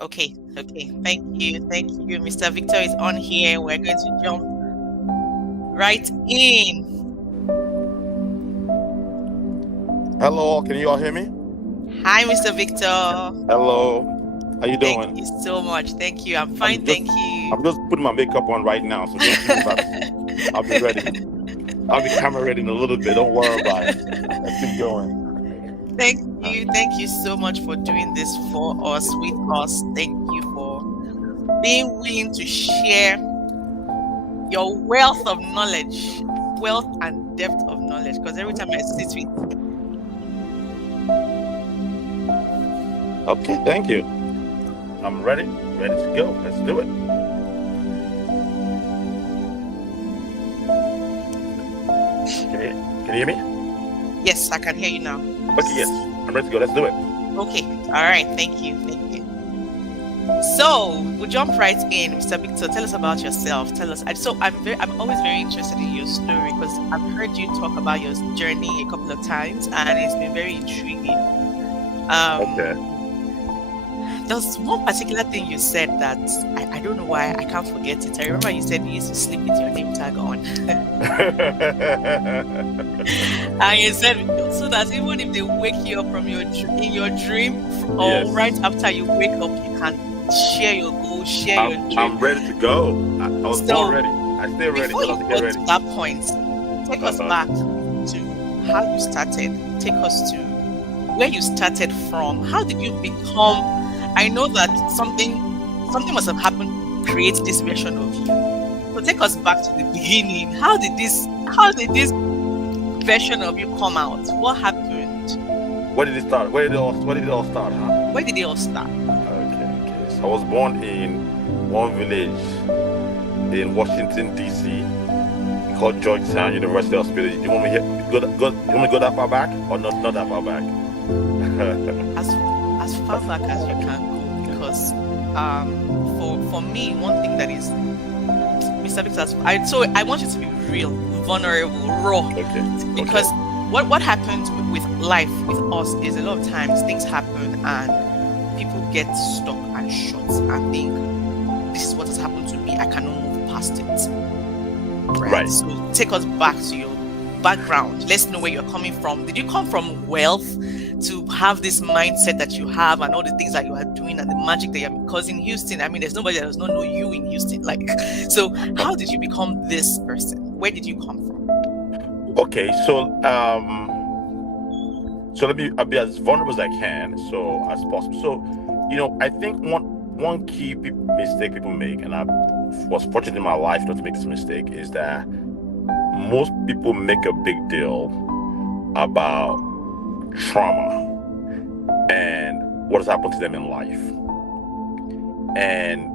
Okay, okay. Thank you. Thank you. Mr. Victor is on here. We're going to jump right in. Hello, can you all hear me? Hi, Mr. Victor. Hello, how you Thank doing? you so much. Thank you. I'm fine. I'm just Thank you. I'm just putting my makeup on right now, so just give me about. I'll be ready. I'll be camera ready in a little bit. Don't worry about it. Let's keep going. Thank you. Thank you so much for doing this for us, with us. Thank you for being willing to share your wealth of knowledge, wealth and depth of knowledge. Because every time I sit with Okay, thank you. I'm ready. Ready to go. Let's do it. Can you hear me? yes, I can hear you now. Okay, yes. I'm ready to go. Let's do it. Okay. All right. Thank you. Thank you. So we'll jump right in, Mr. Victor. Tell us about yourself. Tell us. I'm always very interested in your story because I've heard you talk about your journey a couple of times, and it's been very intriguing. Okay. Um, there's one particular thing you said that I don't know why I can't forget it. I remember you said you used to sleep with your name tag on, and you said so that even if they wake you up from in your dream or right Yes. after you wake up, you can share your goals, share your I'm dream. ready to go. I was born So ready. I stay ready. before Just have you to get go to ready. that point, take us Uh-huh. back to how you started. Take us to where you started from. How did you become? I know that something must have happened to create this version of you. So take us back to the beginning. How did this version of you come out? What happened? Where did it start? Where did it all start, huh? Where did it all start? Okay. So I was born in one village in Washington D.C. called Georgetown University Hospital. Do you want me you want me to go that far back or not that far back? As as far back as you can go, because for me, one thing that is Mr. Victor, I want you to be real, vulnerable, raw, Okay. Okay. because what happens with life with us is a lot of times things happen and people get stuck and shut and think this is what has happened to me. I cannot move past it. Right. Right. So take us back to your background. Let's know where you're coming from. Did you come from wealth to have this mindset that you have and all the things that you are doing and the magic that you're because in Houston, I mean, there's nobody that does not know you in Houston. Like, so how did you become this person? Where did you come from? Okay. So I'll be as vulnerable as I can, so as possible. So, I think one key mistake people make, and I was fortunate in my life not to make this mistake, is that most people make a big deal about trauma and what has happened to them in life, and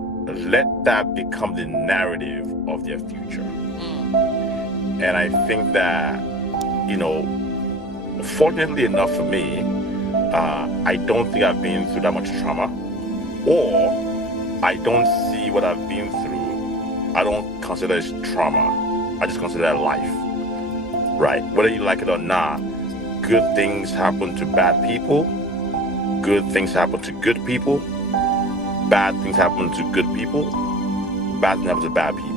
let that become the narrative of their future. Mm, And I think that, you know, fortunately enough for me, I don't think I've been through that much trauma, or I don't see what I've been through. I don't consider it trauma. I just consider it life, right? Whether you like it or not, good things happen to bad people. Good things happen to good people. Bad things happen to good people. Bad things happen to bad people.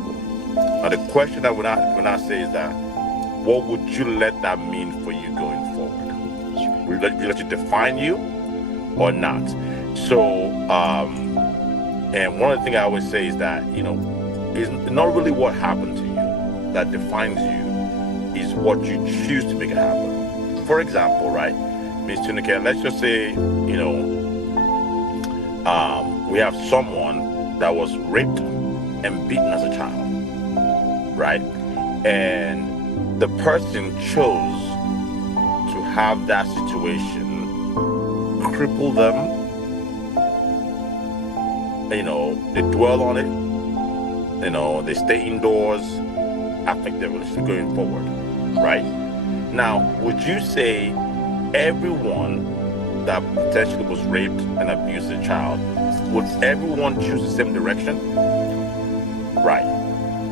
Now the question that when I say is that, what would you let that mean for you going forward? sure. Will you let you define you or not? So, and one of the things I always say is that, it's not really what happened to you that defines you, is what you choose to make it happen. For example, right, Miss Tinuke, let's just say, we have someone that was raped and beaten as a child, right? And the person chose to have that situation cripple them. They dwell on it. They stay indoors, affect their relationship going forward, right? Now, would you say everyone that potentially was raped and abused as a child, would everyone choose the same direction? Right.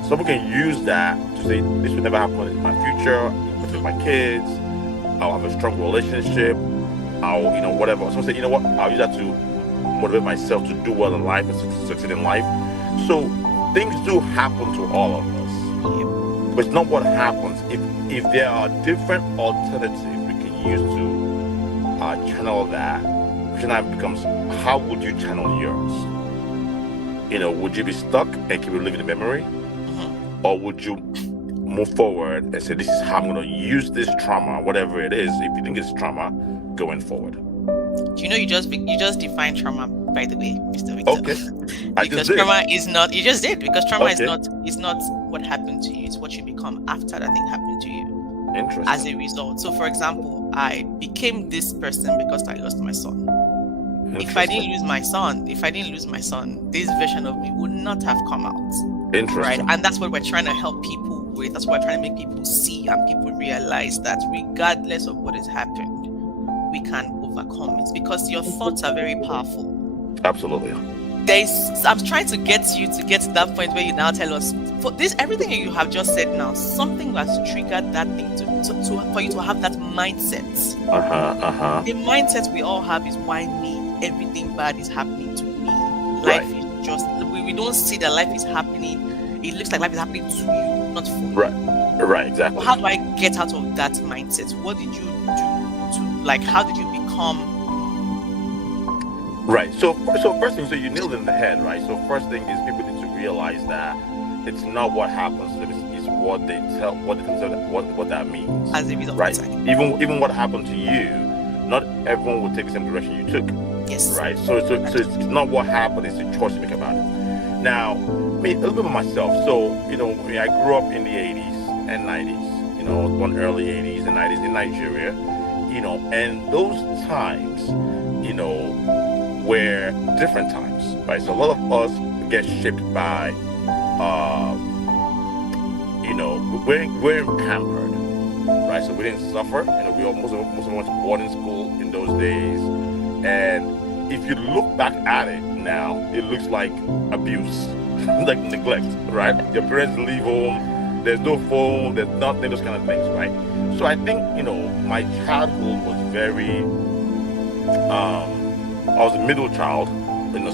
Someone can use that to say this will never happen in my future, with my kids, I'll have a strong relationship, I'll, whatever. Someone say, you know what, I'll use that to motivate myself to do well in life and succeed in life. So things do happen to all of Yep. us, but it's not what happens. If there are different alternatives we can use to channel that, question now becomes, how would you channel yours? Would you be stuck and keep living the memory, Mhm. or would you move forward and say, this is how I'm going to use this trauma, whatever it is, if you think it's trauma, going forward? Do you know you just defined trauma, by the way, Mr. Victor? Okay, I just Because did. trauma is not, you just did, because trauma Okay, is not what happened to you, it's what you become after that thing happened to you as a interesting. result. So for example, I became this person because I lost my son. If I didn't Interesting. lose my son, this version of me would not have come out. Right. Interesting. And that's what we're trying to help people with. That's what we're trying to make people see and people realize, that regardless of what has happened, we can overcome it, because your thoughts are very powerful. Absolutely. I'm trying to get you to get to that point where you now tell us, for this, everything you have just said now, something has triggered that thing for you to have that mindset. The mindset we all have is, why me? Everything bad is happening to me. Life Right. is just, we don't see that life is happening. It looks like life is happening to you, not for you. Right. Exactly. How do I get out of that mindset? What did you do to, like, how did you become? Right. So first thing, so you nailed it in the head, right? So first thing is, people need to realize that it's not what happens to them, it's what they tell, what they consider, what that means. As a result, Right. exactly. Even what happened to you, not everyone will take the same direction you took. Yes. Right. So it's not what happened, it's the choice you make about it. Now, me, a little bit about myself. So, I grew up in the 80s and 90s. I was born early 80s and 90s in Nigeria. And those times, were different times, right? So a lot of us get shaped by, we're pampered, right? So we didn't suffer. We most of us went to boarding school in those days, and if you look back at it now, it looks like abuse, like neglect, right? Your parents leave home, there's no phone, there's nothing, those kind of things, right? So I think my childhood was very. I was a middle child,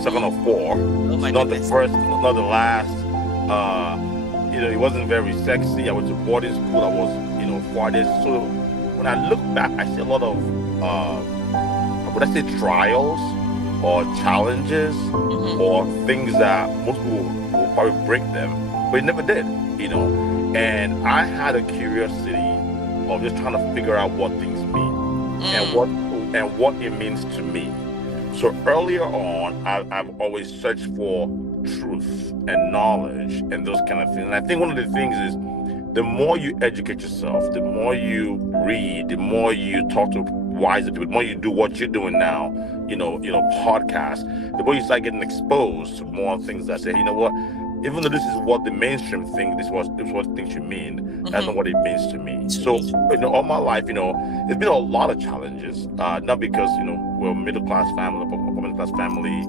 second of four. Oh my Not the goodness. first, not the last. It wasn't very sexy. I went to boarding school. I was, farthest. So when I look back, I see a lot of, would I say, trials or challenges Mhm. or things that most people will probably break them, but it never did. And I had a curiosity of just trying to figure out what things mean and what it means to me. So earlier on, I've always searched for truth and knowledge and those kind of things. And I think one of the things is, the more you educate yourself, the more you read, the more you talk to wiser people, the more you do what you're doing now, podcasts, the more you start getting exposed to more things that say, what, even though this is what the mainstream think, this is what things you mean, that's not what it means to me. So, all my life, it's been a lot of challenges, not because, we're a middle class family, but a middle class family,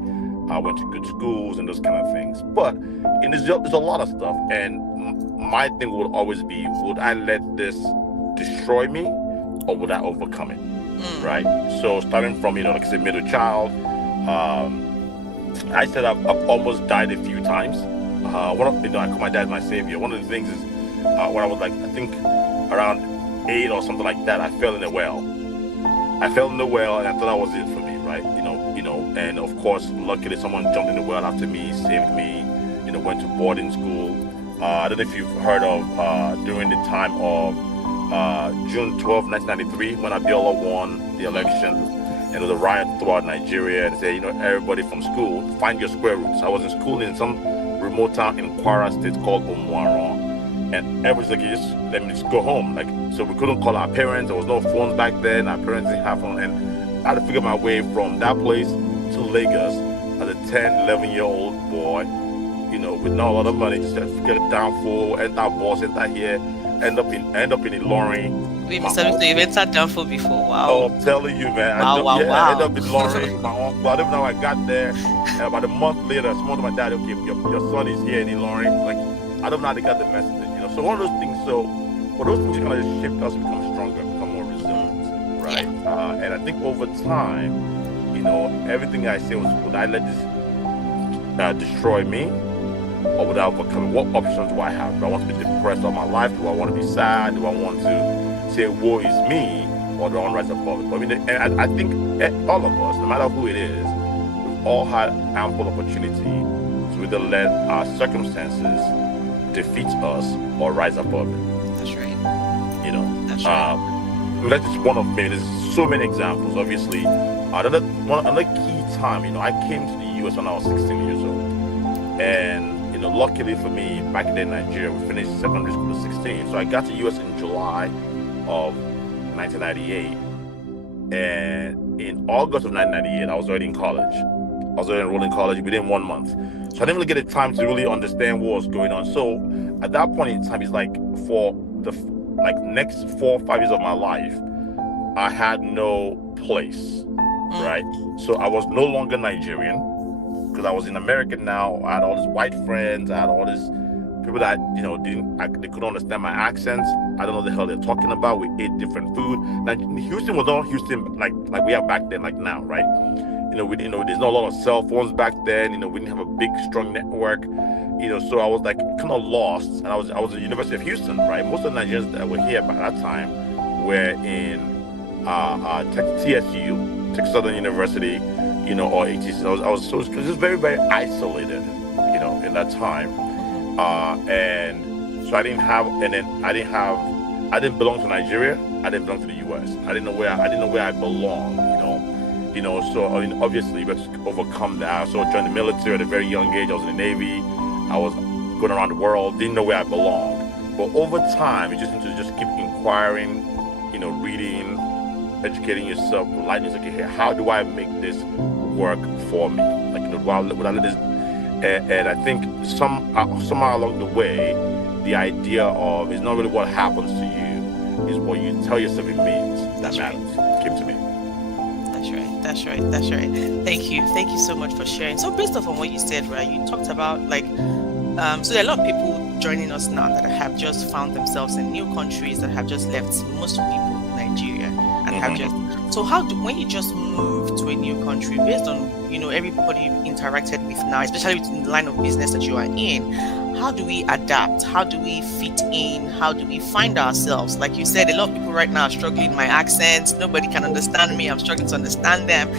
went to good schools and those kind of things. But there's a lot of stuff. And my thing would always be, would I let this destroy me, or would I overcome it? Right? So starting from, like I said, middle child, I said I've almost died a few times. I call my dad my savior. One of the things is, when I was like, I think around 8 or something like that, I fell in a well. I fell in the well, and I thought that was it for me, right? And of course, luckily someone jumped in the well after me, saved me. Went to boarding school. I don't know if you've heard of during the time of June 12, 1993, when Abiola won the election, and there was a riot throughout Nigeria, and said, everybody from school, find your square roots. I was in school in some remote town in Kwara State called Omuaron, and everybody's like, let me just go home. Like, so we couldn't call our parents. There was no phones back then. Our parents didn't have phones, and I had to figure my way from that place to Lagos as a 10, 11-year-old boy, with not a lot of money, just to get it down full, enter a bus, enter here, end up in Ilorin. Wait, Mr. Victor, you've entered Danfo before. Wow. Oh, I'm telling you, man. Wow. I ended up in Ilorin. My uncle, I don't know how I got there. And about a month later, someone told my dad, okay, your son is here in Ilorin. Like, I don't know how they got the message, So one of those things, but those things kind of shaped us to become stronger, become more resilient, right? And I think over time, everything I say was, would I let this destroy me, or would I overcome it? What options do I have? Do I want to be depressed all my life? Do I want to be sad? Do I want to say, woe is me? Or do I want to rise above it? I mean, and I think all of us, no matter who it is, we've all had ample opportunity to either let our circumstances defeat us or rise above it. That's right. That's right. That's just one of many. There's so many examples. Obviously, another key time. I came to the US when I was 16 years old, and luckily for me, back then in Nigeria, we finished secondary school at 16. So I got to US in July of 1998, and in August of 1998, I was already in college. I was already enrolled in college within 1 month. So I didn't really get the time to really understand what was going on. So at that point in time, it's like for the next 4 or 5 years of my life, I had no place, right? So I was no longer Nigerian because I was in America now. I had all these white friends. I had all these people that they couldn't understand my accent. I don't know the hell they're talking about. We ate different food. Now Houston was not Houston like we have back then, like now, right? There's not a lot of cell phones back then. We didn't have a big strong network. So I was like kind of lost, and I was at the University of Houston, right? Most of the Nigerians that were here by that time were in TSU, Texas Southern University, or ATC. I was just very, very isolated, in that time, and so I didn't belong to Nigeria. I didn't belong to the U.S. I didn't know where I belonged, So obviously we had to overcome that. So I joined the military at a very young age. I was in the Navy. I was going around the world, didn't know where I belonged. But over time, you just need to just keep inquiring, reading, educating yourself, enlightening. Okay, hey, how do I make this work for me? Would I let this? And I think somehow along the way, the idea of it's not really what happens to you, is what you tell yourself it means. That's right. Came to me. That's right. Thank you so much for sharing. So based off on what you said, right, you talked about so there are a lot of people joining us now that have just found themselves in new countries, that have just left, most people Nigeria, and have just, so when you just move to a new country, based on everybody you've interacted with now, especially in the line of business that you are in, how do we adapt? How do we fit in? How do we find ourselves? Like you said, a lot of people right now are struggling with my accents. Nobody can understand me. I'm struggling to understand them.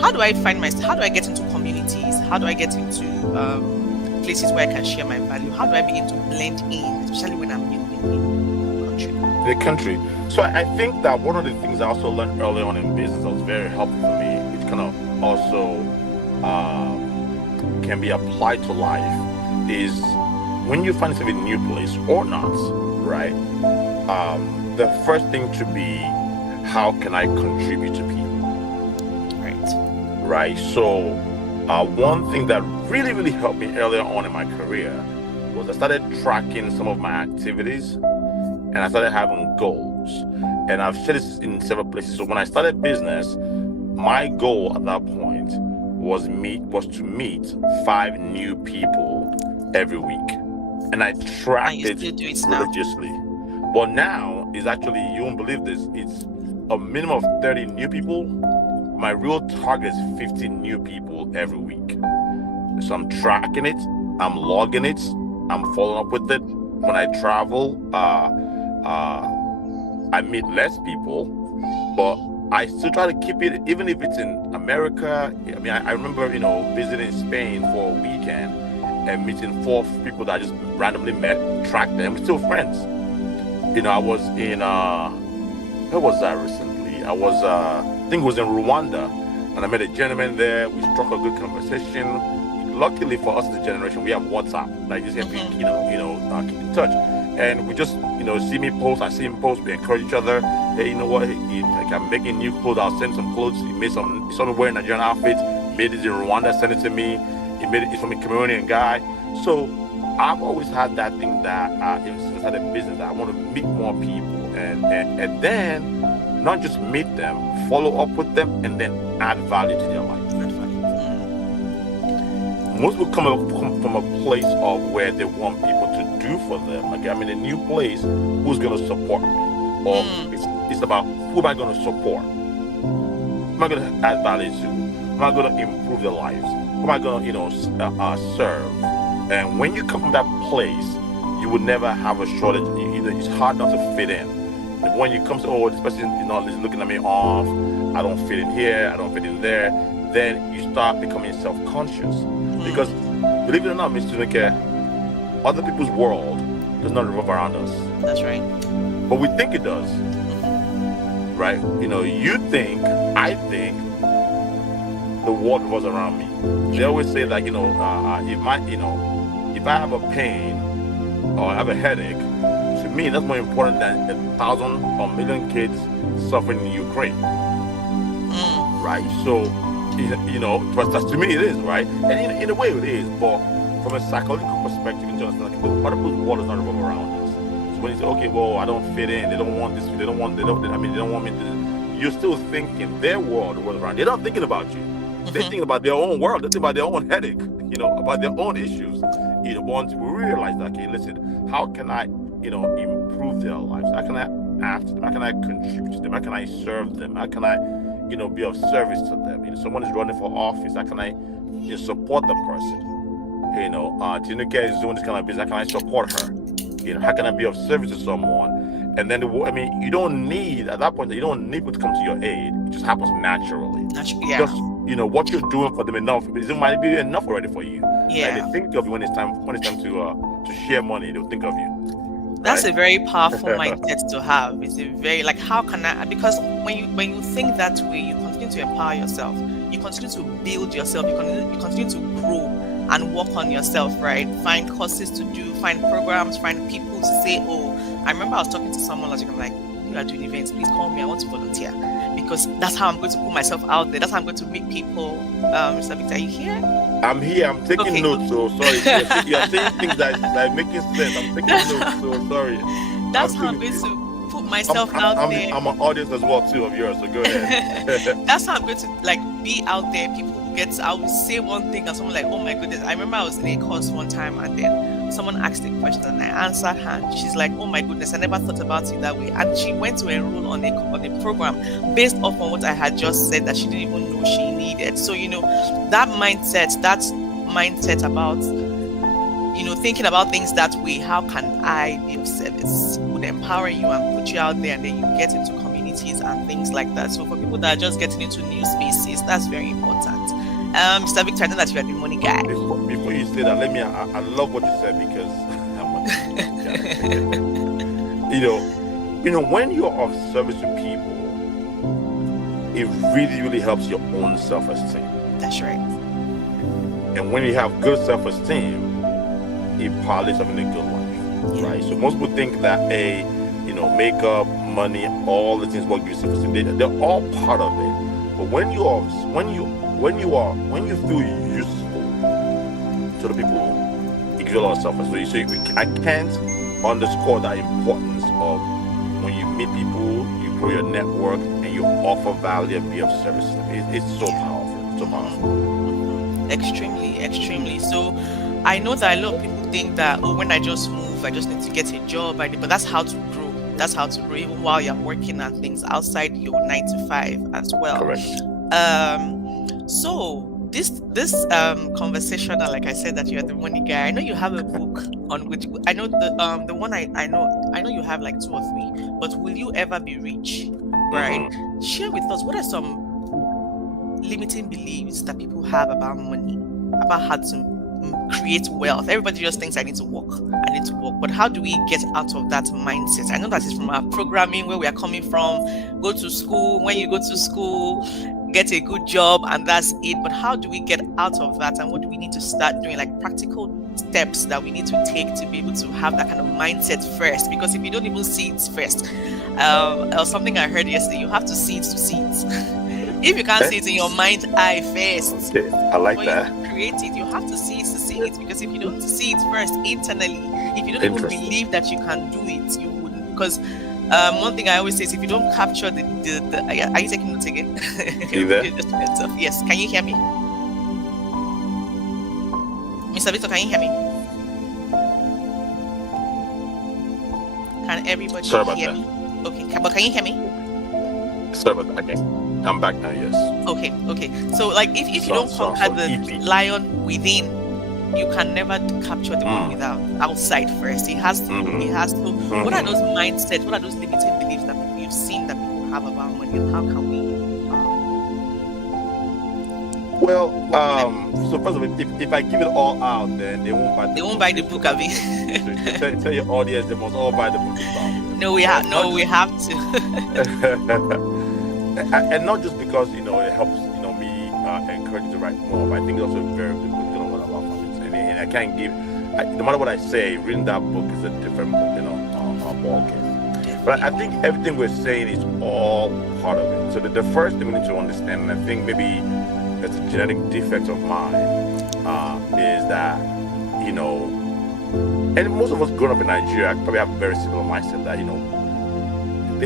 How do I find myself? How do I get into communities? How do I get into places where I can share my value? How do I begin to blend in, especially when I'm in the country? So I think that one of the things I also learned early on in business that was very helpful for me, which kind of also can be applied to life, is when you find yourself in a new place or not, right? The first thing to be, how can I contribute to people? Right. So one thing that really, really helped me earlier on in my career was I started tracking some of my activities, and I started having goals. And I've said this in several places. So when I started business, my goal at that point was to meet 5 new people every week. And I tracked it religiously. But now is actually, you won't believe this, it's a minimum of 30 new people. My real target is 50 new people every week. So I'm tracking it, I'm logging it, I'm following up with it. When I travel, I meet less people, but I still try to keep it, even if it's in America. I mean, I remember, visiting Spain for a weekend and meeting 4 people that I just randomly met, tracked them, we're still friends. I was in, where was I recently? I think it was in Rwanda, and I met a gentleman there. We struck a good conversation. Luckily for us as a generation, we have WhatsApp. Like, just have to, keep in touch. And we just, see me post, I see him post, we encourage each other. Hey, you know what? Like, I'm making new clothes, I'll send some clothes. He made some wearing a Nigerian outfit, made it in Rwanda, sent it to me. He's from a Cameroonian guy. So I've always had that thing that since I started business, that I want to meet more people and then not just meet them, follow up with them, and then add value to their life. Most people come from a place of where they want people to do for them. Like, I'm in a new place, who's going to support me? Or it's about, who am I going to support? Who am I going to add value to? Who am I going to improve their lives? Who am I going to, serve? And when you come from that place, you will never have a shortage. It's hard not to fit in. When you come to, oh, this person is looking at me off, I don't fit in here, I don't fit in there, then you start becoming self-conscious. Because, believe it or not, Mr. Tinuke, other people's world does not revolve around us. That's right. But we think it does. Right? You think, I think, the world revolves around me. They always say that, if I have a pain or I have a headache, to me, that's more important than 1,000 or million kids suffering in Ukraine. Right? So, to me it is, right? And in a way it is, but from a psychological perspective, you understand, like, other people's world does not revolve around us. So when you say, okay, well, I don't fit in, they don't want this, they don't want me to, you're still thinking their world was around. They're not thinking about you. They're thinking about their own world. They're thinking about their own headache, about their own issues. Once we realize that, okay, listen, how can I, improve their lives? How can I ask them? How can I contribute to them? How can I serve them? How can I, be of service to them? Someone is running for office. How can I support the person? Tinuke is doing this kind of business. How can I support her? How can I be of service to someone? And then, you don't need, at that point, you don't need people to come to your aid. It just happens naturally. Yeah. Just, what you're doing for them enough, it might be enough already for you. Yeah. Like, they think of you when it's time to share money, they'll think of you. That's a very powerful mindset to have. It's a very, how can I, because when you think that way, you continue to empower yourself. You continue to build yourself. You continue to grow and work on yourself, right? Find courses to do, find programs, find people to say, oh, I remember I was talking to someone last week, I'm like, you are doing events, please call me, I want to volunteer. Because that's how I'm going to put myself out there. That's how I'm going to meet people. Mr. Victor, are you here? I'm here. I'm taking notes, so sorry. You're saying things that are making sense. I'm taking notes, so sorry. That's how I'm going to put myself out there. I'm an audience as well, too, of yours, so go ahead. That's how I'm going to, be out there. People I will say one thing and someone like, oh my goodness. I remember I was in a course one time and then someone asked a question and I answered her. She's like, oh my goodness, I never thought about it that way. And she went to enroll on a program based off on what I had just said that she didn't even know she needed. So, that mindset about, thinking about things that way, how can I be of service, would empower you and put you out there, and then you get into communities and things like that. So for people that are just getting into new spaces, that's very important. Mr. Victor, I know that you are the money guy. Before you say that, I love what you said, because when you're of service to people, it really, really helps your own self-esteem. That's right. And when you have good self-esteem, it partly having a good life, right? So most people think that makeup, money, all the things what gives self-esteem, they're all part of it. But when you feel useful to the people, it gives you a lot of self-esteem. So I can't underscore the importance of when you meet people, you grow your network, and you offer value and be of service. It's so powerful. So powerful. Extremely, extremely. So I know that a lot of people think that, oh, when I just move, I just need to get a job. But that's how to grow. That's how to grow, even while you're working on things outside your 9 to 5 as well. Correct. So this conversation, like I said, that you're the money guy. I know you have a book on which I know the one I know you have like 2 or 3. But will you ever be rich? Right? Share with us, what are some limiting beliefs that people have about money, about how to create wealth? Everybody just thinks I need to work, but how do we get out of that mindset? I know that is from our programming, where we are coming from. Go to school. When you go to school, get a good job, and that's it. But how do we get out of that, and what do we need to start doing, like practical steps that we need to take to be able to have that kind of mindset first? Because if you don't even see it first, or something I heard yesterday, you have to see it to see it. If you can't see it in your mind eye first, okay. I like that. You create it, you have to see it to see it. Because if you don't see it first internally, if you don't even believe that you can do it, you wouldn't. Because one thing I always say is, if you don't capture the are you taking notes again? You there? Yes. Can you hear me, Mr. Victor? Can you hear me? Can everybody hear me? Okay, but can you hear me? Sorry about that. Okay. I'm back now. Yes. Okay, okay. So like if you So don't so conquer so the EP. lion within, you can never capture the one Mm, without outside first. It mm-hmm, has to what are those mm-hmm. mindsets, what are those limiting beliefs that you've seen that people have about money, and how can we Well, work with them? so first of all, if I give it all out, then they won't buy the They won't book. buy They the should book, buy I the mean. book. So tell your audience they must all buy the book to start with, and not No, we just have to. and not just because it helps me encourage you to write more, but I think it's also very good because I learn a lot from it, and I can't give. No matter what I say, reading that book is a different ball game. But I think Definitely. everything we're saying is all part of it. So the first thing we need to understand, and I think maybe it's a genetic defect of mine, is that you know, and most of us growing up in Nigeria probably have a very similar mindset that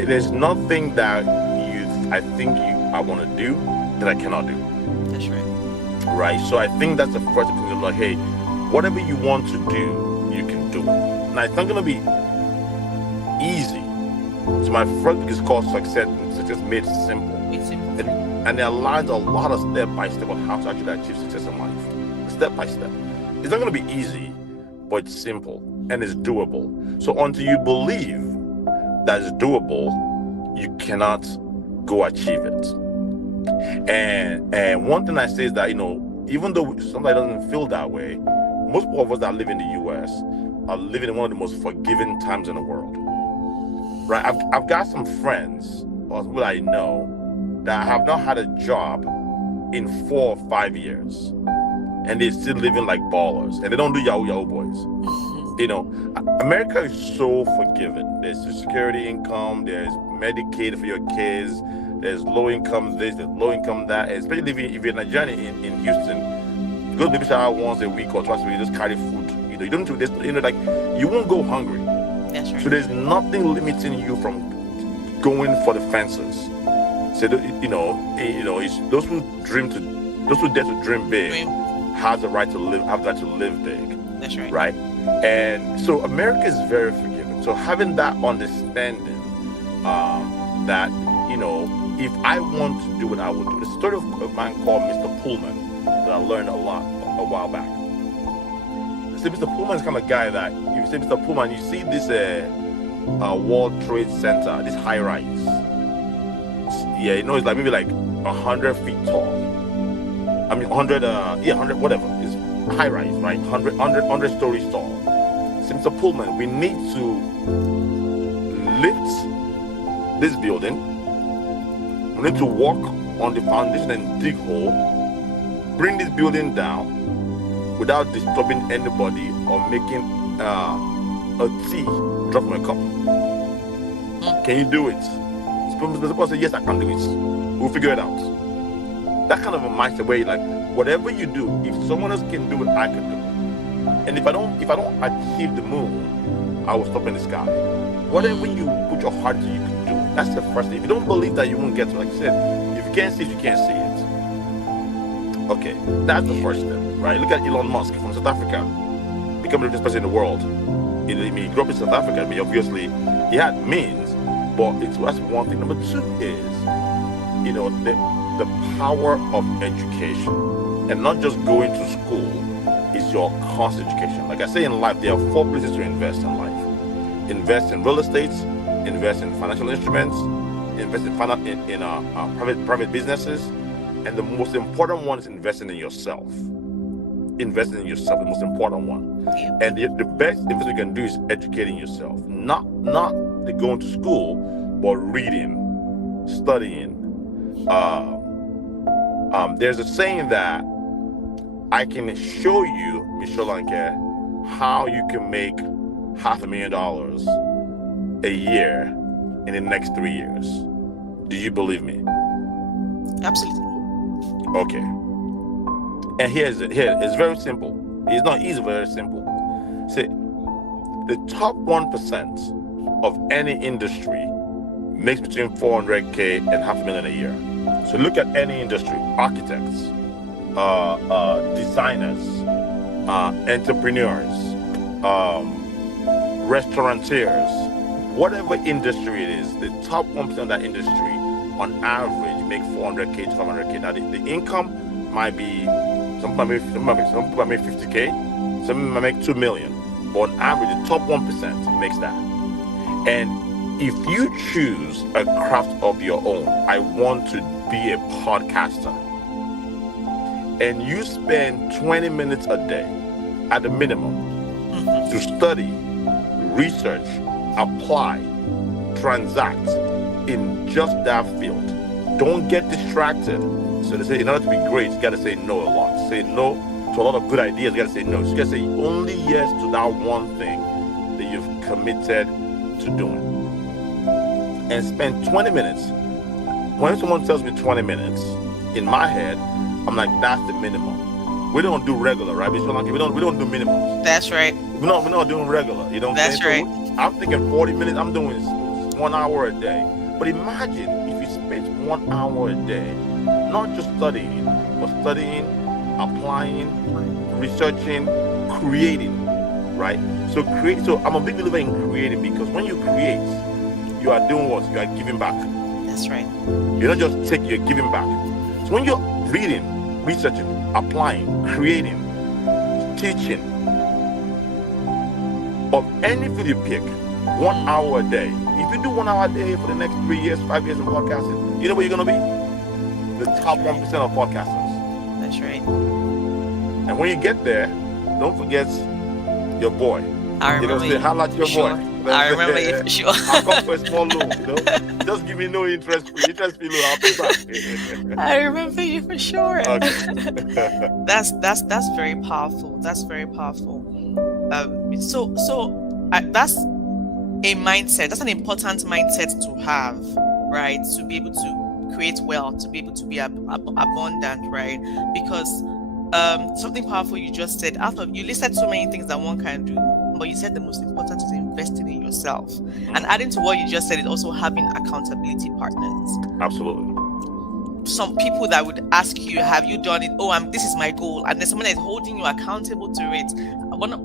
there's nothing that I think I want to do that I cannot do, That's right. right? So I think that's the first thing to like, hey, whatever you want to do, you can do it. Now it's not gonna be easy. So my first book is called Success Made Simple, It's simple. and it aligns a lot of step by step on how to actually achieve success in life, step by step. It's not gonna be easy, but it's simple and it's doable. So until you believe that it's doable, you cannot go achieve it. And one thing I say is that even though somebody doesn't feel that way, most of us that live in the U.S. are living in one of the most forgiving times in the world. Right? I've got some friends or people I know that have not had a job in 4 or 5 years, and they're still living like ballers, and they don't do yahoo boys. America is so forgiving. There's Social Security income, there's Medicaid for your kids, there's low income this, there's low income that. Especially if you're Nigerian in Houston, you go to baby shower once a week or twice a week, you just carry food. You don't do this, like you won't go hungry. That's right. So there's nothing limiting you from going for the fences. So it's those who dare to dream big Dream. have the right to live big. That's right. Right? And so America is very forgiving. So having that understanding that, if I want to do it, I will do it. There's a story of a man called Mr. Pullman that I learned a while back. So Mr. Pullman is kind of guy that, if you say Mr. Pullman, you see this World Trade Center, this high rise. Yeah, it's like maybe like 100 feet tall. I mean, 100, 100, whatever. It's high rise, right? 100 stories tall. So Mr. Pullman, we need to lift this building. We need to walk on the foundation and dig hole, bring this building down without disturbing anybody or making a tea drop from a cup. Can you do it? Mr. Pullman said, yes, I can do it. We'll figure it out. That kind of a mindset where you're like, whatever you do, if someone else can do it, I can do it. And if I don't achieve the moon, I will stop in the sky. Whatever you put your heart to, you can do it. That's the first thing. If you don't believe that, you won't get to it. Like you said, if you can't see it, you can't see it. Okay, that's the first step, right? Look at Elon Musk from South Africa, becoming the richest person in the world. I mean, he grew up in South Africa. I mean, obviously, he had means, but that's one thing. Number two is, the power of education, and not just going to school, is your constant education. Like I say in life, there are 4 places to invest in life: invest in real estate, invest in financial instruments, invest in private businesses, and the most important one is investing in yourself. Investing in yourself, the most important one. And the best investment you can do is educating yourself, not going to school, but reading, studying. There's a saying that I can show you, Ms. Solanke, how you can make $500,000 a year in the next 3 years. Do you believe me? Absolutely. Okay. And here it's very simple. It's not easy, but very simple. See, the top 1% of any industry makes between 400K and $500,000 a year. So look at any industry: architects, designers, entrepreneurs, restaurateurs, whatever industry it is, the top 1% of that industry on average make 400K to 500K. Now the income might be some people might make 50K, some people might make 2 million. But on average, the top 1% makes that. And if you choose a craft of your own, I want to be a podcaster, and you spend 20 minutes a day at the minimum to study, research, apply, transact in just that field. Don't get distracted. So they say in order to be great, you got to say no a lot. Say no to a lot of good ideas. You got to say no. So you got to say only yes to that one thing that you've committed to doing. And spend 20 minutes. When someone tells me 20 minutes, in my head, I'm like, that's the minimum. We don't do regular, right? We don't do minimums. That's right. We're not doing regular. You know what I'm That's saying? right. So I'm thinking 40 minutes. I'm doing 1 hour a day. But imagine if you spent 1 hour a day, not just studying, but studying, applying, researching, creating, right? So I'm a big believer in creating, because when you create, you are doing what? You are giving back. That's right. You're not just taking, you're giving back. So when you're reading, researching, applying, creating, teaching, of any field you pick, 1 hour a day. If you do 1 hour a day for the next 3 years, 5 years in podcasting, you know where you're going to be? The top 1% of podcasters. That's right. And when you get there, don't forget your boy. I You know, remember say, you. holla at your Sure. boy. I remember you for sure. I'll come for a small loan, you know? Just give me no interest free loan, I'll pay back. I remember you for sure. Okay. That's very powerful. That's very powerful. That's a mindset. That's an important mindset to have, right? To be able to create wealth, to be able to be abundant, right? Because something powerful you just said. You listed so many things that one can do, but you said the most important is investing in yourself. And adding to what you just said is also having accountability partners. Absolutely. Some people that would ask you, have you done it? Oh, this is my goal. And there's someone that's holding you accountable to it. One of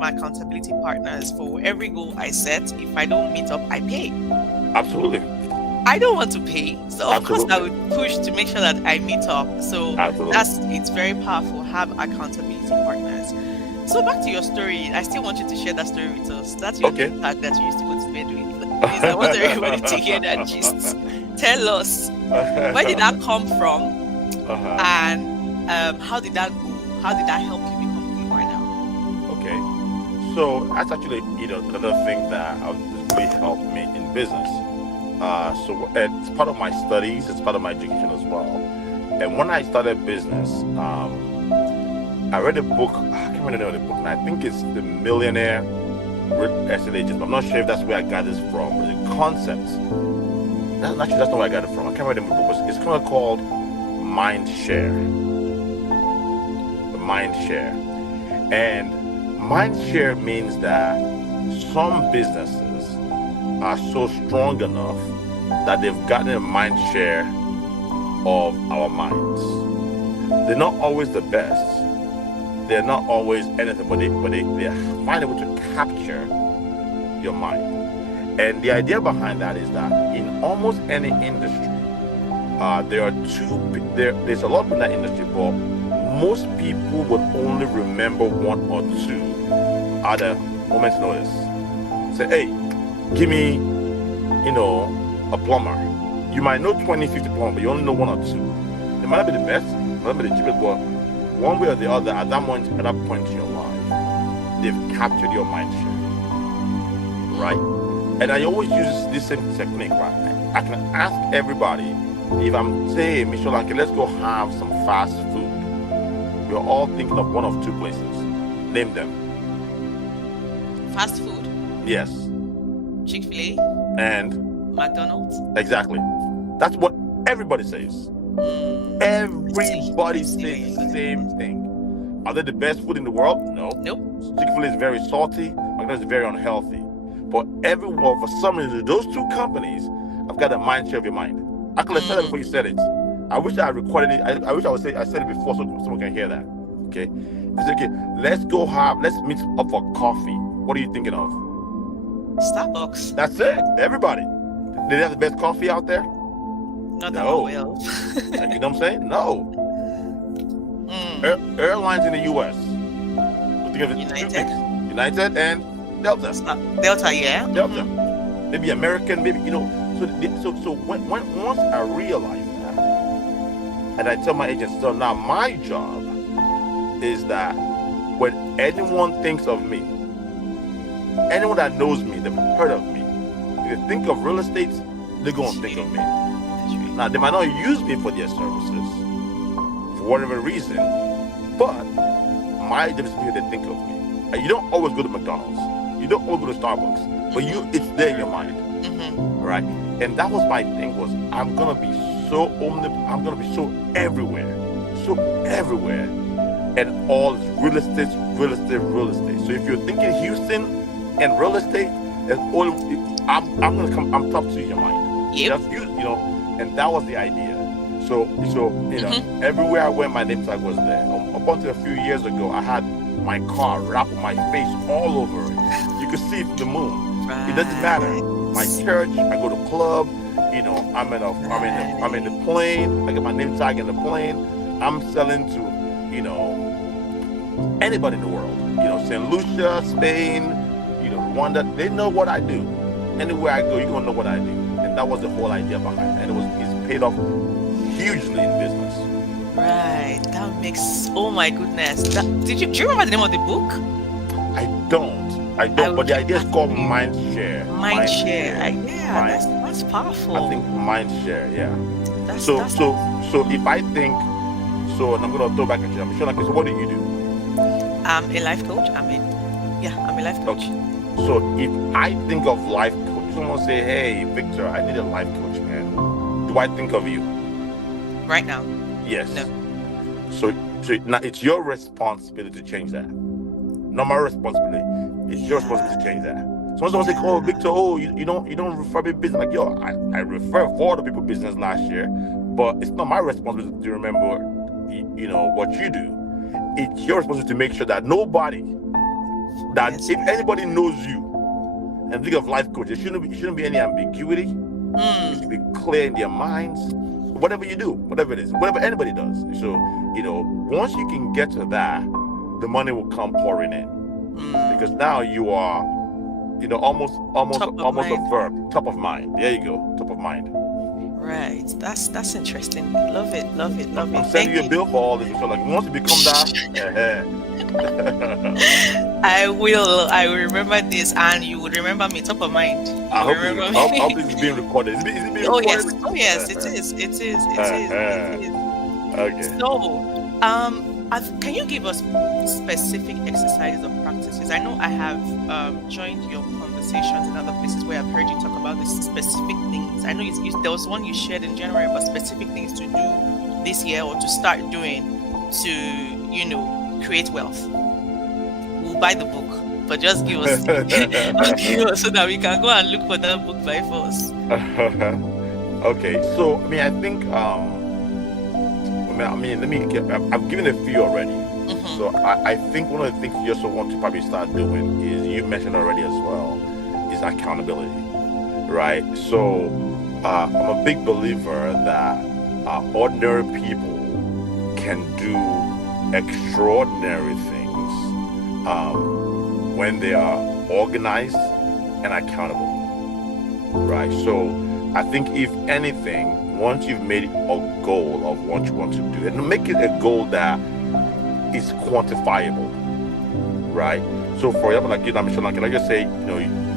my accountability partners, for every goal I set, if I don't meet up, I pay. Absolutely. I don't want to pay. So of course I Absolutely. would push to make sure that I meet up. So Absolutely. it's very powerful. Have accountability partners. So back to your story. I still want you to share that story with us. That's your Okay. impact that you used to go to bed with. Please, I want everybody to hear that gist. Tell us, where did that come from? And how did that go? How did that help you become who you are now? Okay. So that's actually, another thing that really helped me in business. So it's part of my studies, it's part of my education as well. And when I started business, I read a book, I can't remember the name of the book, and I think it's The Millionaire Estate Agent, but I'm not sure if that's where I got this from. But the concept, that's not where I got it from. I can't remember the name of the book, but it's kind of called Mind Share. The Mind Share. And Mind Share means that some businesses are so strong enough that they've gotten a mind share of our minds. They're not always the best. They're not always anything, but they find able to capture your mind. And the idea behind that is that in almost any industry, there's a lot of people in that industry, but most people would only remember one or two at a moment's notice. Say, hey, give me, a plumber. You might know 20, 50 plumbers, but you only know one or two. They might not be the best, might not be the cheapest, but one way or the other, at that point in your life, they've captured your mind share, right? And I always use this same technique, right? I can ask everybody, if I'm saying, Mr. Solanke, let's go have some fast food. We're all thinking of one of two places. Name them. Fast food? Yes. Chick-fil-A? And? McDonald's? Exactly. That's what everybody says. Everybody says the same thing. Are they the best food in the world? No. Nope. Chick-fil-A is very salty. McDonald's is very unhealthy. But everyone, for some reason, those two companies have got a mind share of your mind. I could have said it before you said it. I wish I recorded it. I wish I said it before so someone can hear that. Okay. It's okay. Let's meet up for coffee. What are you thinking of? Starbucks. That's it. Everybody. Do they have the best coffee out there? Not that we're No. well. You know what I'm saying? No. Mm. Airlines in the U.S. We think of it two United. things: United and Delta. Delta, yeah. Delta. Maybe American. Maybe So once I realized that, and I tell my agent, so now my job is that when anyone thinks of me, anyone that knows me, they've heard of me, if they think of real estate, they're gonna think of me. That's right. Now they might not use me for their services for whatever reason, but my job is to make they think of me. And you don't always go to McDonald's, you don't always go to Starbucks, but it's there in your mind, right? And that was my thing, was I'm gonna be so I'm gonna be so everywhere, and all is real estate. So if you're thinking Houston and real estate, and all, I'm gonna come. I'm top two in your mind. Yep. That's and that was the idea. So everywhere I went, my name tag was there. Up until a few years ago, I had my car wrapped my face all over it. You could see it from the moon. Right. It doesn't matter. My church, I go to club. I'm in the plane. I get my name tag in the plane. I'm selling to anybody in the world. St. Lucia, Spain, Rwanda. They know what I do. Anywhere I go, you're gonna know what I do. And that was the whole idea behind it. And it's paid off hugely in business. Right. That makes. Oh my goodness. Do you remember the name of the book? I don't. But the idea is called Mindshare. Mindshare. Yeah, that's powerful. I think Mindshare. Yeah. That's So if I think so, and I'm gonna throw back at you. I'm sure. So what do you do? I'm a life coach. I'm a life coach. So if I think of life coach, someone say, "Hey, Victor, I need a life coach, man." Do I think of you? Right now? Yes. No. So now it's your responsibility to change that. Not my responsibility. It's your responsibility to change that. Someone say, "Oh, Victor, you don't refer me business." Like, yo, I refer for other people business last year, but it's not my responsibility to remember, what you do. It's your responsibility to make sure that if anybody knows you and think of life coach, there shouldn't be any ambiguity. It should be clear in their minds. Whatever you do, whatever it is, whatever anybody does. So, once you can get to that, the money will come pouring in. Because now you are, almost a verb, top of mind. There you go, top of mind. Right. That's interesting. Love it. I'm sending you a bill for all this. So once you become that, I will remember this, and you would remember me. Top of mind. I hope this is being recorded. Is it being recorded? Oh yes, it is. Okay. So, can you give us specific exercises or practices? I know I have joined your conversations in other places where I've heard you talk about these specific things. I know there was one you shared in January about specific things to do this year or to start doing to create wealth. We'll buy the book, but just give us so that we can go and look for that book by force. Okay, so I think I've given a few already. So I think one of the things you also want to probably start doing is, you mentioned already as well, is accountability, right? So I'm a big believer that ordinary people can do extraordinary things when they are organized and accountable, right? So I think if anything, once you've made a goal of what you want to do, and make it a goal that is quantifiable, right? So for example, like can I just say,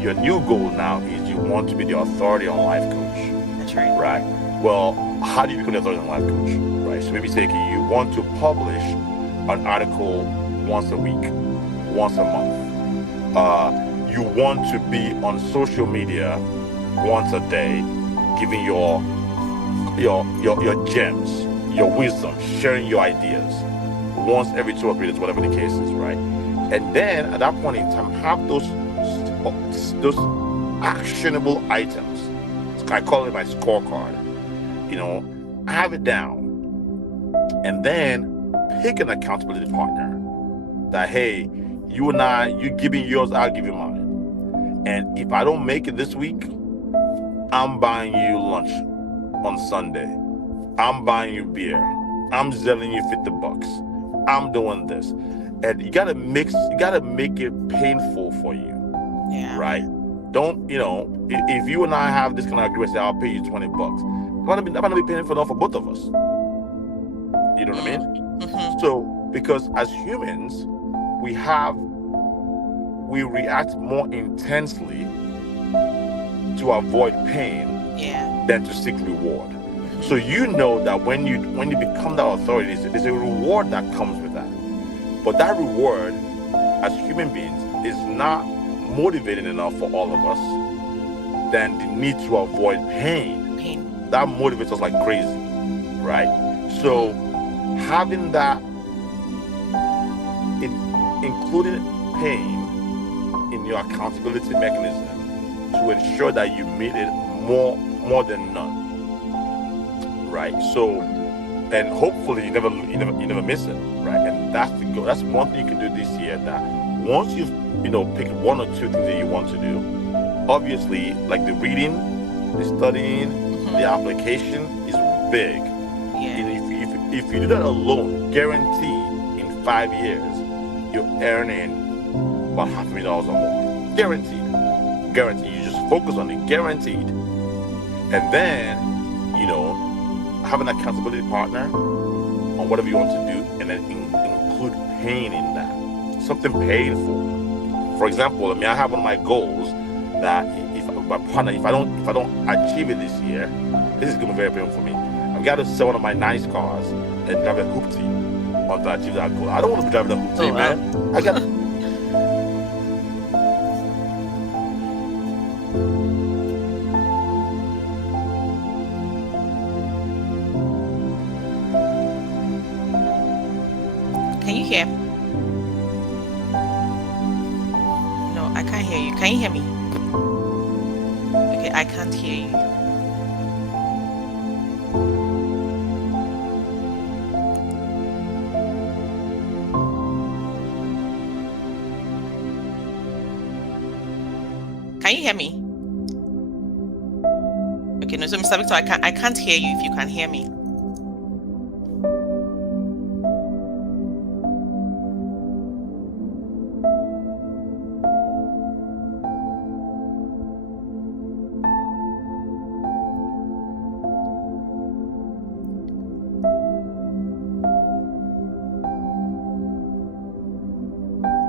your new goal now is you want to be the authority on life coach. That's right. Right. Well, how do you become the authority on life coach? Right. So maybe say, okay, you want to publish an article once a week, once a month. You want to be on social media once a day, giving your gems, your wisdom, sharing your ideas once every 2 or 3 days, whatever the case is, right? And then at that point in time, have those actionable items. I call it my scorecard. Have it down, and then pick an accountability partner. That, hey, you and I, you give me yours, I'll give you mine. And if I don't make it this week, I'm buying you lunch on Sunday. I'm buying you beer. I'm selling you $50. I'm doing this. And you gotta make it painful for you, Yeah. right? Don't, if you and I have this kind of agreement, say I'll pay you $20, I'm gonna be painful enough for both of us. You know what I mean? Mm-hmm. So, because as humans, we react more intensely to avoid pain than to seek reward. So you know that when you become that authority, there's a reward that comes with that. But that reward, as human beings, is not motivating enough for all of us than the need to avoid pain. That motivates us like crazy, right? So having that, including pain in your accountability mechanism to ensure that you meet it more than none. Right. So, and hopefully you never miss it. Right. And that's the goal. That's one thing you can do this year. That once you've picked one or two things that you want to do, obviously, like the reading, the studying, the application is big. And if you do that alone, guaranteed in 5 years you're earning about $500,000 or more. Guaranteed. You just focus on it. Guaranteed. And then have an accountability partner on whatever you want to do, and then include pain in that. Something painful. For example, I have one of my goals that if my partner, if I don't achieve it this year, this is gonna be very painful for me. I've got to sell one of my nice cars and drive a hoopty until I achieve that goal. I don't want to be driving a hoopty, man. I got. Can you hear? No, I can't hear you. Can you hear me? Okay, I can't hear you. Can you hear me? Okay, no, so Mr. Victor, I can't hear you if you can hear me.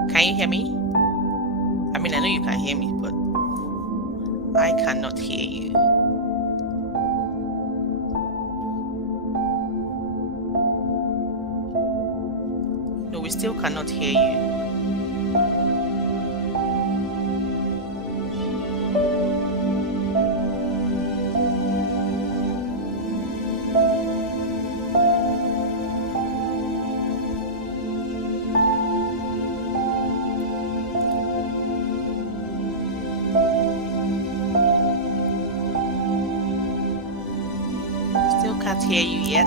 Can you hear me? I mean, I know you can hear me, but I cannot hear you. No, we still cannot hear you. Can't hear you yet.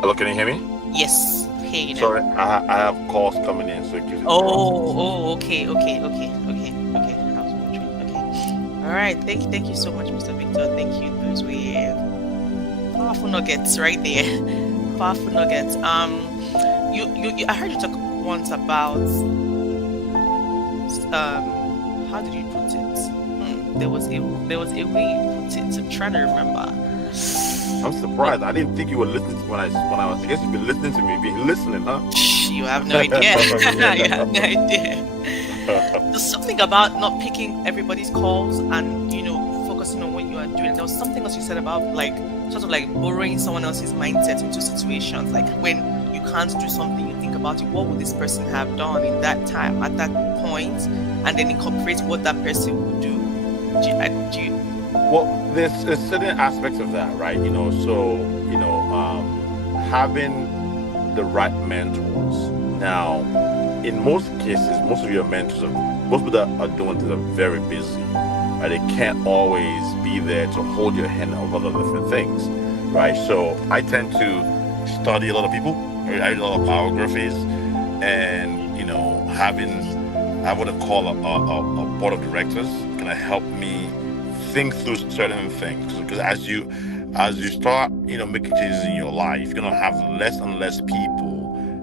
Hello, can you hear me? Yes, hear you now. Sorry, I have calls coming in, so it keeps. Okay. I was wondering. Okay. All right. Thank you so much, Mr. Victor. Thank you. Those were powerful nuggets right there. Powerful nuggets. I heard you talk once about how did you put it? There was a way you put it. I'm trying to remember. I'm surprised. I didn't think you were listening to when I was. I guess you've been listening to me. Been listening, huh? You have no idea. You have no idea. There's something about not picking everybody's calls and focusing on what you are doing. There was something else you said about sort of like borrowing someone else's mindset into situations. Like when you can't do something, you think about it. What would this person have done in that time, at that point, and then incorporate what that person would do. Well, there's certain aspects of that, right? Having the right mentors. Now, in most cases, most of your mentors, most people that are doing things are very busy, right? They can't always be there to hold your hand on a lot of different things, right? So I tend to study a lot of people. I read a lot of biographies, and having I want to call a board of directors, kind of help me think through certain things. Because as you start, making changes in your life, you're gonna have less and less people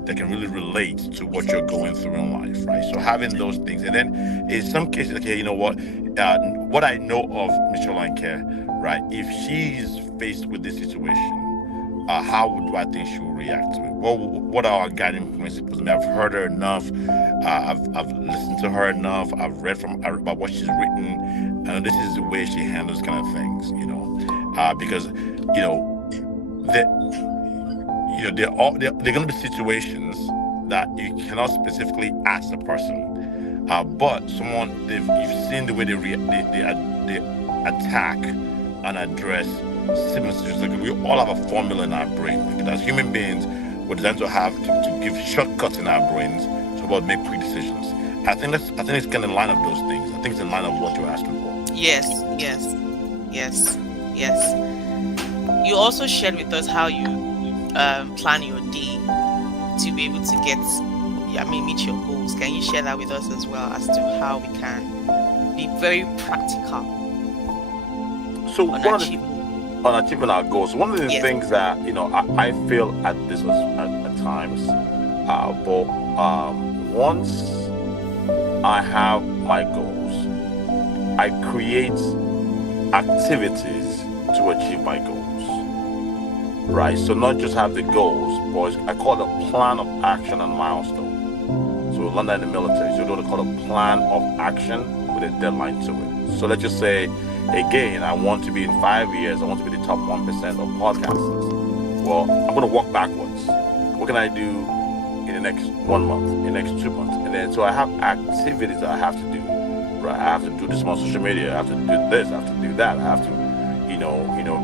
that can really relate to what you're going through in life, right? So having those things, and then in some cases, okay, you know what I know of Mr. Lanke, right? If she's faced with this situation, how do I think she will react to it? What are our guiding principles? I mean, I've heard her enough. I've listened to her enough. I've read from her about what she's written. And this is the way she handles kind of things, because there, there are going to be situations that you cannot specifically ask the person, but you've seen the way they attack and address similar situations. Like we all have a formula in our brain. Like as human beings, we're designed to give shortcuts in our brains to about make quick decisions. I think it's kind of in line of those things. I think it's in line of what you're asking for. Yes. You also shared with us how you plan your day to be able to meet your goals. Can you share that with us as well as to how we can be very practical on achieving our goals? One of the things that I feel at times, but once I have my goals, I create activities to achieve my goals. Right, so not just have the goals, but I call it a plan of action and milestone. So we learned that in the military. So we call it a plan of action with a deadline to it. So let's just say, again, I want to be in 5 years, I want to be the top 1% of podcasters. Well, I'm going to walk backwards. What can I do in the next 1 month, in the next 2 months? And then, so I have activities that I have to do. Right, I have to do this on social media. I have to do this. I have to do that. I have to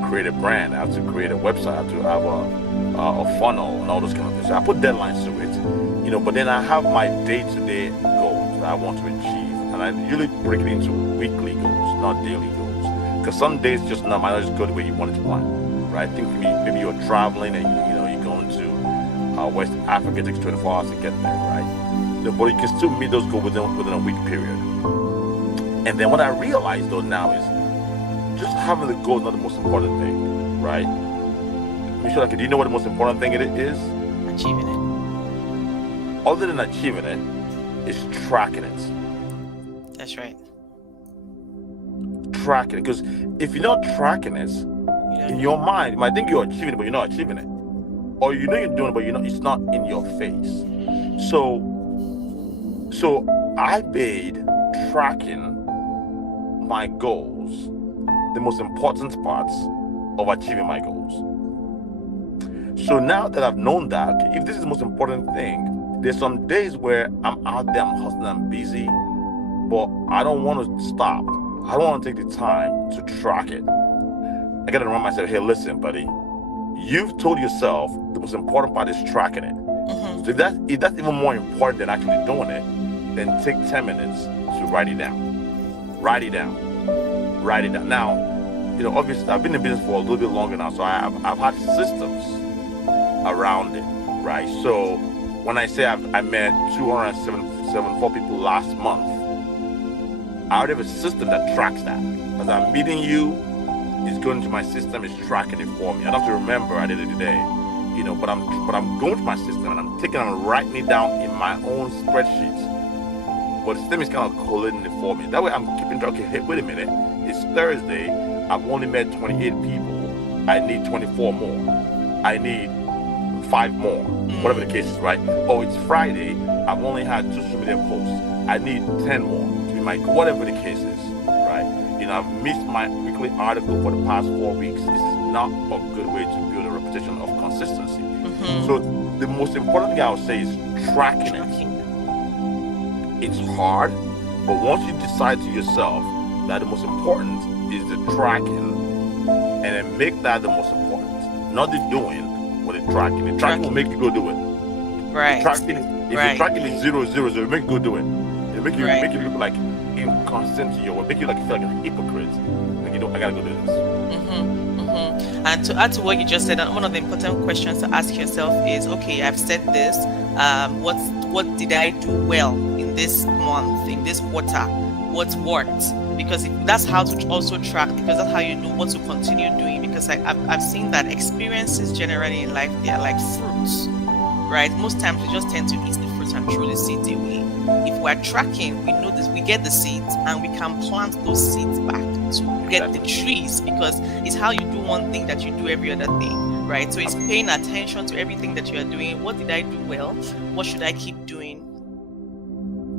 create a brand. I have to create a website. I have to have a funnel and all those kind of things. So I put deadlines to it, but then I have my day-to-day goals that I want to achieve, and I usually break it into weekly goals, not daily goals, because some days might not just go the way you want it to plan, right? I think maybe you're traveling and you're going to West Africa. It takes 24 hours to get there, right? But you can still meet those goals within a week period. And then what I realize though now is, just having the goal is not the most important thing, right? Michelle, do you know what the most important thing it is? Achieving it. Other than achieving it, is tracking it. That's right. Tracking it, because if you're not tracking it, in your mind, you might think you're achieving it, but you're not achieving it. Or you're doing it, but it's not in your face. So I made tracking my goals the most important parts of achieving my goals. So now that I've known that, if this is the most important thing, there's some days where I'm out there, I'm hustling, I'm busy, but I don't want to stop. I don't want to take the time to track it. I got to remind myself, hey, listen, buddy, you've told yourself the most important part is tracking it. Mm-hmm. So if that's even more important than actually doing it, then take 10 minutes to write it down. Write it down. Now, obviously I've been in business for a little bit longer now, so I've had systems around it, right? So when I say I met 274 people last month, I already have a system that tracks that. As I'm meeting you, it's going to my system, it's tracking it for me. I don't have to remember I did it today, but I'm going to my system and I'm writing it down in my own spreadsheets. But the system is kind of collating it for me. That way I'm keeping track. Okay, hey, wait a minute. It's Thursday. I've only met 28 people. I need 24 more. I need 5 more. Whatever the case is, right? Oh, it's Friday. I've only had 2 social media posts. I need 10 more to be whatever the case is, right? I've missed my weekly article for the past 4 weeks. This is not a good way to build a reputation of consistency. Mm-hmm. So the most important thing I would say is tracking it. It's hard, but once you decide to yourself that the most important is the tracking, and then make that the most important, not the doing, but the tracking. The tracking will make you go do it. Right. If the tracking is 0, 0, 0, make you go do it. It'll make you look like inconsistent to your work. Make you feel like a hypocrite. Like I gotta go do this. Mm-hmm. Mm-hmm. And to add to what you just said, one of the important questions to ask yourself is, okay, I've said this. What did I do well in this month, in this quarter, what's worked, because that's how to also track, because that's how you know what to continue doing. Because I've seen that experiences generally in life, they are like fruits, right? Most times we just tend to eat the fruits and throw the seeds away. If we're tracking, we know this, we get the seeds and we can plant those seeds back to get the trees, because it's how you do one thing that you do every other thing, right? So it's paying attention to everything that you are doing. What did I do well? What should I keep doing?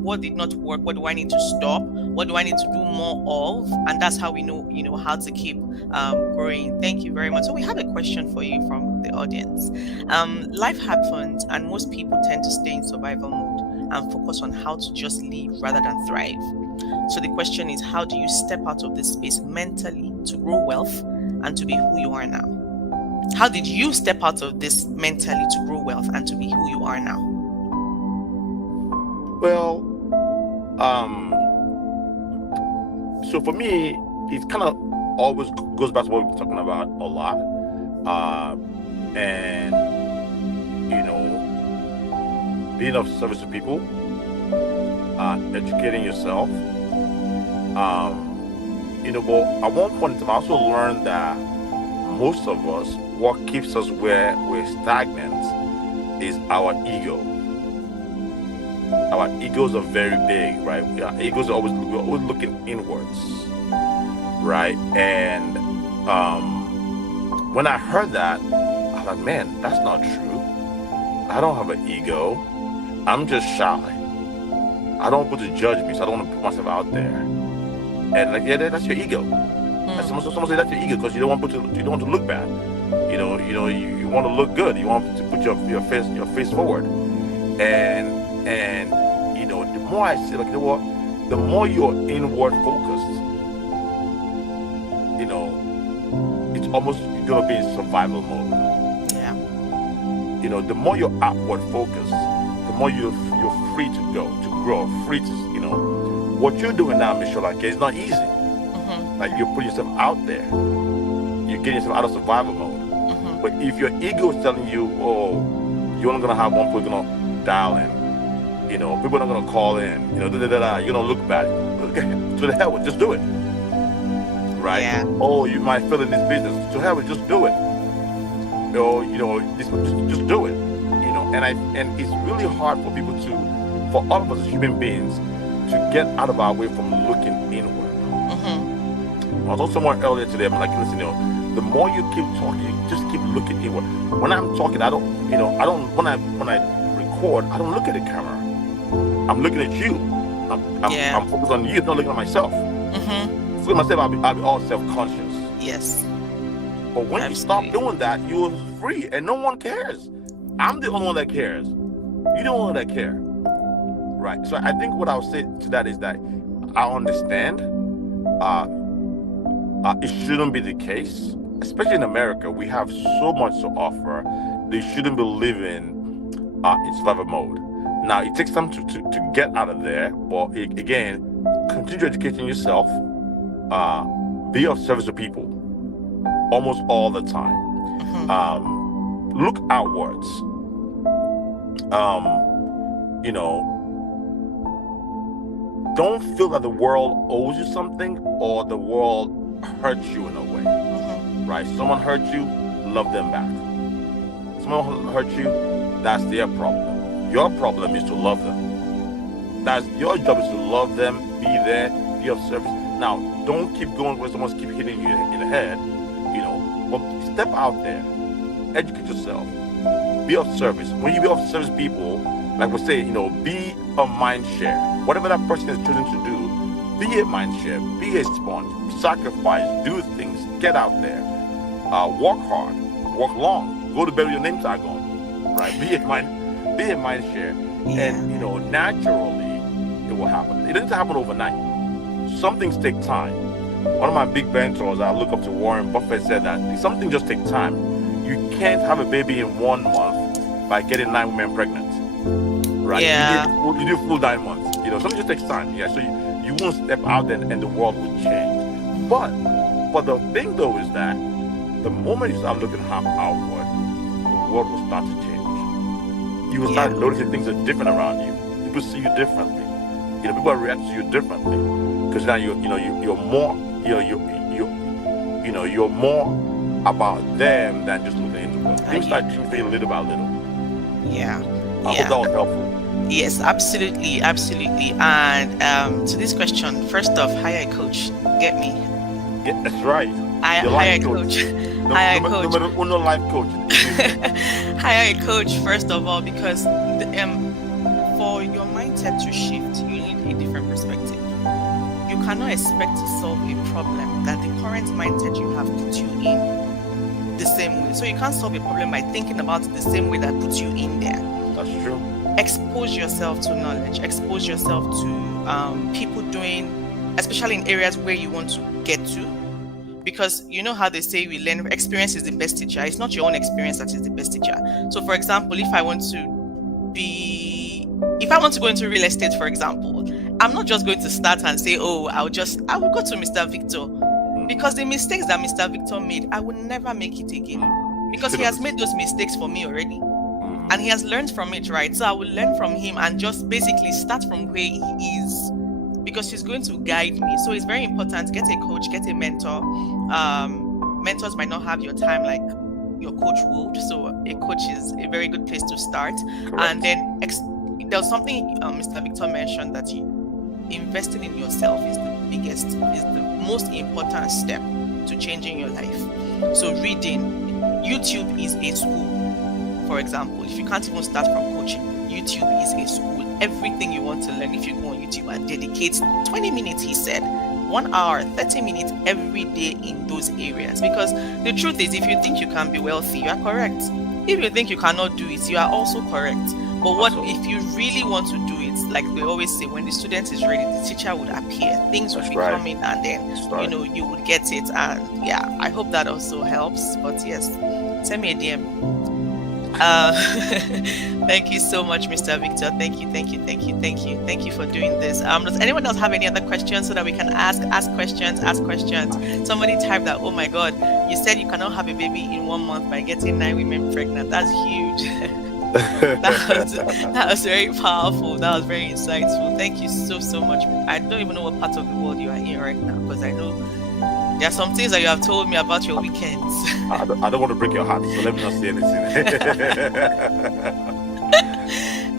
What did not work? What do I need to stop? What do I need to do more of? And that's how we know, how to keep growing. Thank you very much. So we have a question for you from the audience. Life happens, and most people tend to stay in survival mode and focus on how to just live rather than thrive. So the question is, how do you step out of this space mentally to grow wealth and to be who you are now? How did you step out of this mentally to grow wealth and to be who you are now? Well, so for me, it kind of always goes back to what we've been talking about a lot. And, being of service to people, educating yourself. But at one point in time, I also learned that most of us, what keeps us where we're stagnant is our ego. Our egos are very big, right? Our egos are we're always looking inwards, right? And when I heard that, I was like, man, that's not true. I don't have an ego. I'm just shy. I don't want people to judge me, so I don't want to put myself out there. And like, yeah, that's your ego. And someone say that's your ego because you don't want to look bad. You want to look good. You want to put your face forward. And the more I see, like, the more you're inward focused, it's almost gonna be in survival mode. Yeah. The more you're outward focused, the more you're free to go, to grow, free to, what you're doing now, Ms. Solanke, is not easy. Like, you're putting yourself out there. You're getting yourself out of survival mode. But if your ego is telling you, oh, you're only gonna have one people gonna dial in, people are not gonna call in, you're gonna look bad. To the hell with, just do it. Right? Yeah. Oh, you might fail in this business. To hell with, just do it. Just do it. And it's really hard for people for all of us as human beings, to get out of our way from looking inward. I was also somewhere earlier today, I'm like, listen, the more you keep talking, you just keep looking inward. When I'm talking, when I record, I don't look at the camera. I'm looking at you. I'm focused on you, not looking at myself. Looking at myself, I'll be all self-conscious. Yes. But when you stop doing that, you're free and no one cares. I'm the only one that cares. You're the only one that care. Right. So I think what I would say to that is that I understand it shouldn't be the case, especially in America. We have so much to offer. They shouldn't be living in survival mode. Now, it takes time to get out of there, but again, continue educating yourself, be of service to people almost all the time. Look outwards. Don't feel that the world owes you something or the world hurt you in a way, right? Someone hurt you, love them back. Someone hurt you, that's their problem. Your problem is to love them. That's your job, is to love them, be there, be of service. Now, don't keep going where someone's keep hitting you in the head, but step out there, educate yourself, be of service. When you be of service people, like we say, be a mind share. Whatever that person has chosen to do, be a mind share, be a sponge, sacrifice, do things, get out there, work hard, work long, go to bed with your name tag on, right? Be a mind share, and naturally it will happen. It doesn't happen overnight. Some things take time. One of my big mentors, I look up to, Warren Buffett, said that something just takes time. You can't have a baby in 1 month by getting 9 women pregnant. Right? Yeah. You need full 9 months. Something just takes time. Yeah. So you won't step out there and the world will change. But the thing though is that the moment you start looking outward, the world will start to change. You will start noticing things are different around you. People see you differently. people react to you differently because now you're more you're more about them than just looking into what you start choosing little by little. Yeah. I hope that was helpful. Yes, absolutely, absolutely. And to this question, first off, hire a coach. Get me? Yeah, that's right. Hire a coach. Hire a coach. Number uno life coach. Hire a coach first of all, because for your mindset to shift, you need a different perspective. You cannot expect to solve a problem that the current mindset you have put you in the same way. So you can't solve a problem by thinking about it the same way that puts you in there. That's true. Expose yourself to knowledge. Expose yourself to people doing, especially in areas where you want to get to. Because you know how they say we learn, experience is the best teacher. It's not your own experience that is the best teacher. So for example, if I want to go into real estate, for example, I'm not just going to start and say, oh, I will go to Mr. Victor, because the mistakes that Mr. Victor made, I will never make it again, because he has made those mistakes for me already. And he has learned from it, right? So I will learn from him and just basically start from where he is, because he's going to guide me. So it's very important to get a coach, get a mentor. Mentors might not have your time like your coach would. So a coach is a very good place to start. Correct. And then there's something Mr. Victor mentioned, that investing in yourself is the most important step to changing your life. So reading, YouTube is a school. For example, if you can't even start from coaching, YouTube is a school. Everything you want to learn, if you go on YouTube and dedicate 20 minutes, he said, 1 hour, 30 minutes every day in those areas. Because the truth is, if you think you can be wealthy, you are correct. If you think you cannot do it, you are also correct. But if you really want to do it, like they always say, when the student is ready, the teacher would appear, things will be coming, and then you would get it. And yeah, I hope that also helps. But yes, send me a DM. Thank you so much, Mr. Victor. Thank you for doing this. Does anyone else have any other questions so that we can ask questions? Somebody typed that, oh my God, you said you cannot have a baby in 1 month by getting 9 women pregnant. That's huge. that was very powerful. That was very insightful. Thank you so much. I don't even know what part of the world you are in right now, because I know there are some things that you have told me about your weekends. I don't want to break your heart, so let me not say anything.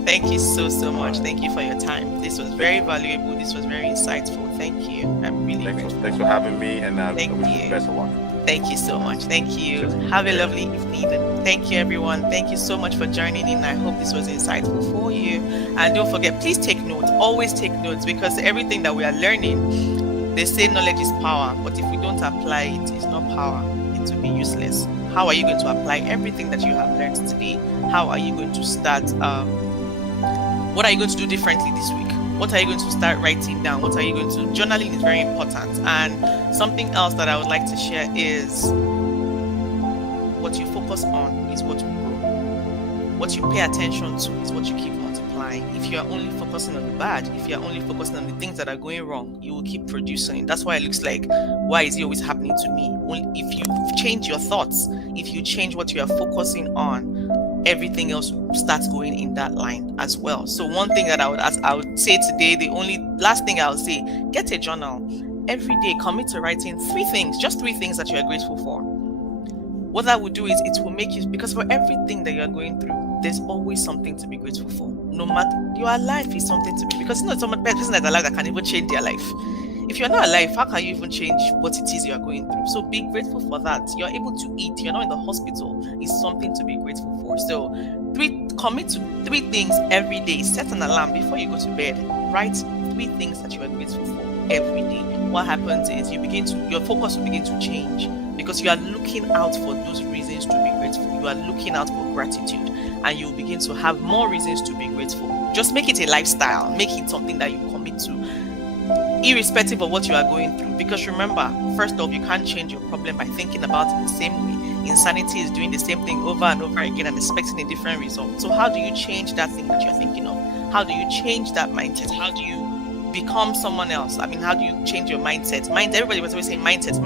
Thank you so much. Thank you for your time. This was very valuable. This was very insightful. Thank you. I'm really grateful. Thanks for having me, and I wish you the best of luck. Thank you so much. Thank you. Have a lovely evening. Thank you, everyone. Thank you so much for joining in. I hope this was insightful for you. And don't forget, please take notes. Always take notes, because everything that we are learning, they say knowledge is power, but if we don't apply it, it's not power. It will be useless. How are you going to apply everything that you have learned today? How are you going to start? What are you going to do differently this week? What are you going to start writing down? What are you going to? Journaling is very important. And something else that I would like to share is, what you focus on is what will grow. What you pay attention to is what you keep multiplying. If you are only focusing on the bad, if you are only focusing on the things that are going wrong, you will keep producing. That's why it looks like, why is it always happening to me? Only if you change your thoughts, if you change what you are focusing on, everything else starts going in that line as well. So one thing that I would say today, the only last thing I would say, get a journal. Every day, commit to writing 3 things, just 3 things that you are grateful for. What that will do is, it will make you, because for everything that you are going through, there's always something to be grateful for. No matter, your life is something to be, because some person that's alive that can even change their life. If you're not alive, how can you even change what it is you are going through? So be grateful for that. You're able to eat. You're not in the hospital. It's something to be grateful for. So commit to 3 things every day. Set an alarm before you go to bed. Write 3 things that you are grateful for every day. What happens is, your focus will begin to change, because you are looking out for those reasons to be grateful. You are looking out for gratitude, and you will begin to have more reasons to be grateful. Just make it a lifestyle. Make it something that you commit to, irrespective of what you are going through. Because remember, first off, you can't change your problem by thinking about it the same way. Insanity is doing the same thing over and over again and expecting a different result. So how do you change that thing that you're thinking of? How do you change that mindset? How do you become someone else? I mean, how do you change your mindset? Everybody was always saying mindset.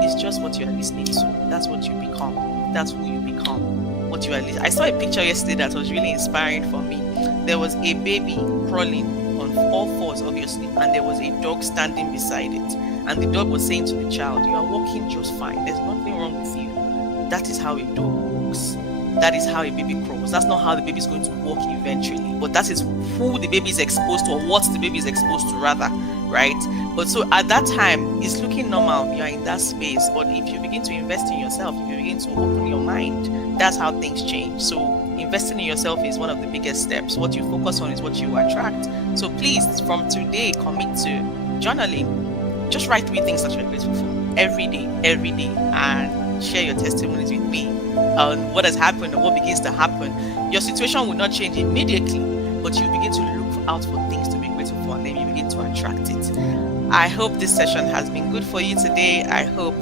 It's just what you are listening to. That's what you become. That's who you become. What you are listening. I saw a picture yesterday that was really inspiring for me. There was a baby crawling on all fours, obviously, and there was a dog standing beside it. And the dog was saying to the child, "You are walking just fine. There's nothing wrong with you." That is how a dog walks. That is how a baby crawls. That's not how the baby is going to walk eventually, but that is who the baby is exposed to, or what the baby is exposed to, rather, right? But so at that time, it's looking normal. You are in that space. But if you begin to invest in yourself, if you begin to open your mind, that's how things change. So investing in yourself is one of the biggest steps. What you focus on is what you attract. So please, from today, commit to journaling. Just write 3 things that you're grateful for every day, and share your testimonies with me on what has happened or what begins to happen. Your situation will not change immediately, but you begin to look out for things to be grateful for, and then you begin to attract it. I hope this session has been good for you today. I hope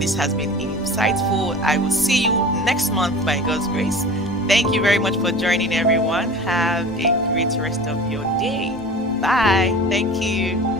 this has been insightful. I will see you next month by God's grace. Thank you very much for joining, everyone. Have a great rest of your day. Bye. Thank you.